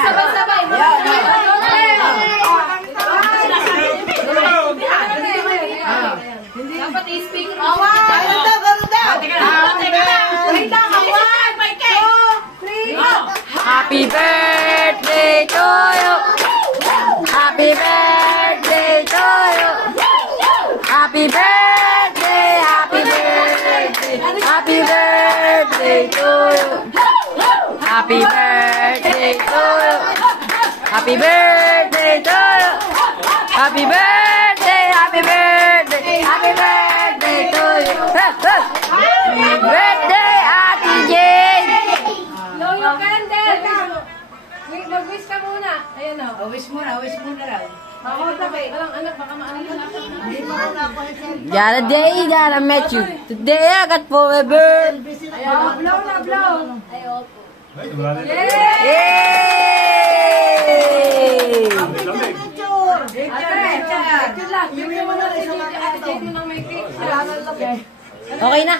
Sabay-sabay. Dapat i-speaker. Happy birthday to you. Happy birthday to you. Happy birthday, happy birthday, happy birthday to you. Happy birthday to you. Happy birthday to you. Happy birthday, happy birthday, happy birthday to you. Happy birthday, Ate Jane. Blow your candle. Mag-wish ka muna. Ayan o. Wish muna raw. Ako tabi. Walang anak, baka maanak na ako. Got a day that I met you. Today I got forever. Blow na, blow. Yay! Okay na.